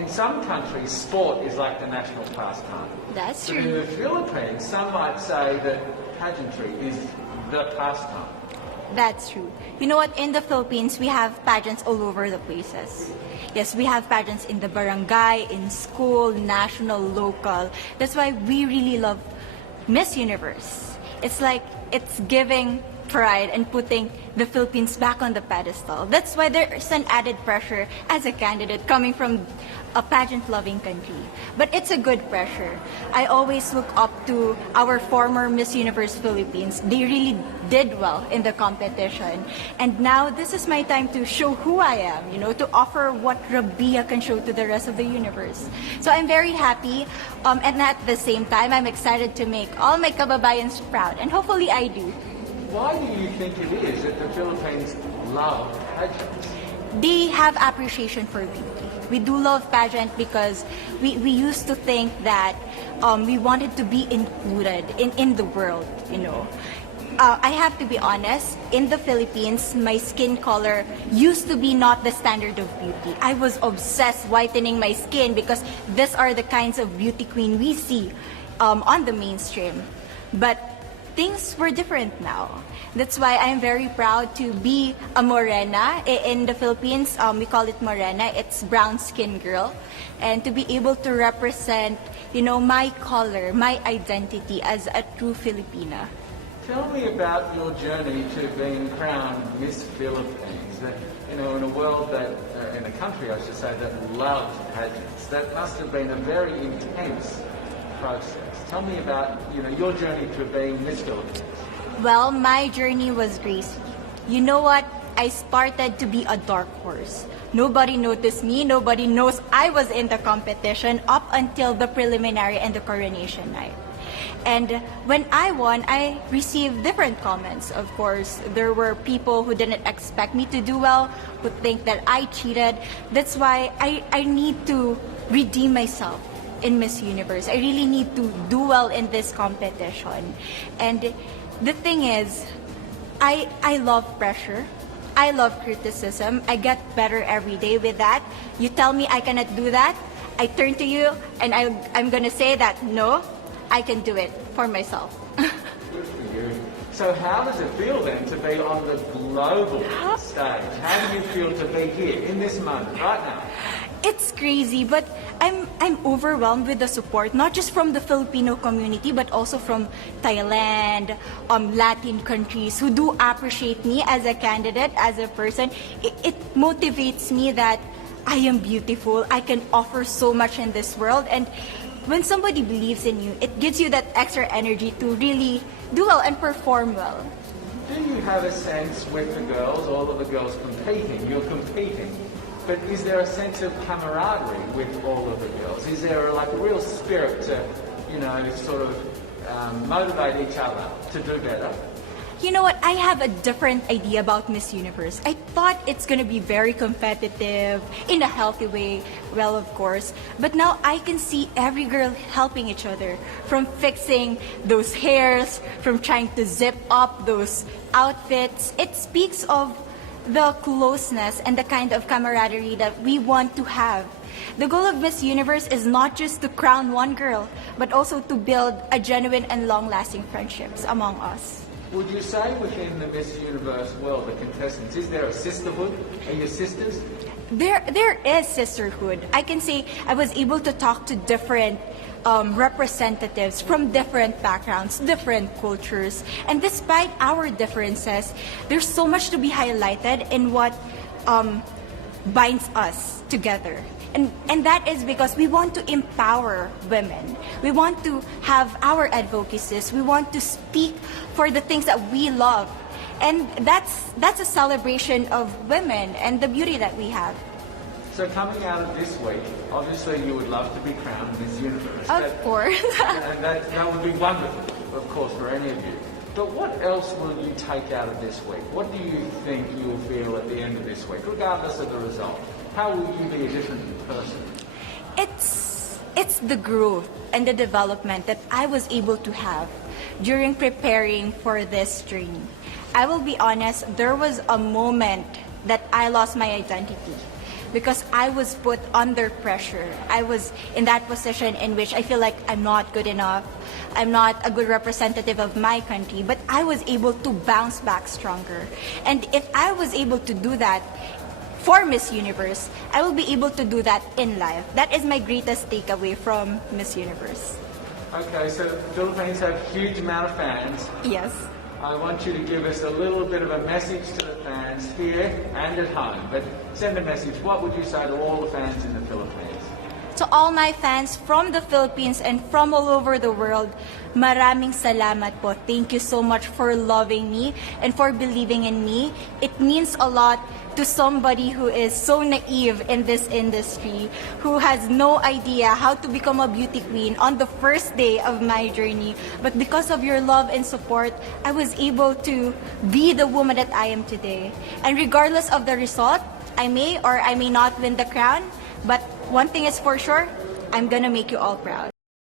in some countries, sport is like the national pastime. That's But in true. the Philippines, some might say that pageantry is the pastime. That's true. You know what? In the Philippines, we have pageants all over the places. Yes, we have pageants in the barangay, in school, national, local. That's why we really love Miss Universe. It's like it's giving pride and putting the Philippines back on the pedestal. That's why there's an added pressure as a candidate coming from a pageant-loving country. But it's a good pressure. I always look up to our former Miss Universe Philippines. They really did well in the competition. And now this is my time to show who I am, to offer what Rabiya can show to the rest of the universe. So I'm very happy, and at the same time, I'm excited to make all my kababayans proud, and hopefully I do. Why do you think it is that the Philippines love pageants? They have appreciation for beauty. We do love pageant because we used to think that we wanted to be included in the world, I have to be honest, in the Philippines, my skin color used to be not the standard of beauty. I was obsessed whitening my skin because these are the kinds of beauty queen we see on the mainstream. But things were different now. That's why I'm very proud to be a morena. In the Philippines, we call it morena. It's brown skin girl. And to be able to represent, my color, my identity as a true Filipina. Tell me about your journey to being crowned Miss Philippines. That, in a world that, in a country, I should say, that loved pageants. That must have been a very intense process. Tell me about, your journey to being Miss Philippines. Well, my journey was crazy. You know what? I started to be a dark horse. Nobody noticed me. Nobody knows I was in the competition up until the preliminary and the coronation night. And when I won, I received different comments. Of course, there were people who didn't expect me to do well, who think that I cheated. That's why I need to redeem myself in Miss Universe. I really need to do well in this competition. And the thing is, I love pressure. I love criticism. I get better every day with that. You tell me I cannot do that, I turn to you and I'm gonna say that, no, I can do it for myself. Good for you. So how does it feel then to be on the global stage? How do you feel to be here in this moment, right now? It's crazy, but I'm overwhelmed with the support, not just from the Filipino community, but also from Thailand, Latin countries who do appreciate me as a candidate, as a person. It motivates me that I am beautiful, I can offer so much in this world, and when somebody believes in you, it gives you that extra energy to really do well and perform well. Do you have a sense with the girls, all of the girls competing, you're competing, but is there a sense of camaraderie with all of the girls? Is there a real spirit to, sort of motivate each other to do better? You know what? I have a different idea about Miss Universe. I thought it's gonna be very competitive, in a healthy way, well, of course. But now I can see every girl helping each other, from fixing those hairs, from trying to zip up those outfits. It speaks of the closeness and the kind of camaraderie that we want to have. The goal of Miss Universe is not just to crown one girl, but also to build a genuine and long-lasting friendships among us. Would you say within the Miss Universe world, the contestants, is there a sisterhood? Are you sisters? There is sisterhood. I can say I was able to talk to different representatives from different backgrounds, different cultures. And despite our differences, there's so much to be highlighted in what binds us together. And that is because we want to empower women. We want to have our advocacies. We want to speak for the things that we love. And that's a celebration of women and the beauty that we have. So coming out of this week, obviously you would love to be crowned Miss Universe. Of course. And that would be wonderful, of course, for any of you. But what else will you take out of this week? What do you think you'll feel at the end of this week, regardless of the result? How will you be a different person? It's the growth and the development that I was able to have during preparing for this training. I will be honest, there was a moment that I lost my identity. because I was put under pressure. I was in that position in which I feel like I'm not good enough. I'm not a good representative of my country, but I was able to bounce back stronger. And if I was able to do that for Miss Universe, I will be able to do that in life. That is my greatest takeaway from Miss Universe. Okay, so the Philippines have a huge amount of fans. Yes. I want you to give us a little bit of a message to the fans here and at home. But send a message. What would you say to all the fans in the Philippines? To all my fans from the Philippines and from all over the world, maraming salamat po. Thank you so much for loving me and for believing in me. It means a lot to somebody who is so naive in this industry, who has no idea how to become a beauty queen on the first day of my journey. But because of your love and support, I was able to be the woman that I am today. And regardless of the result, I may or I may not win the crown, but one thing is for sure, I'm gonna make you all proud.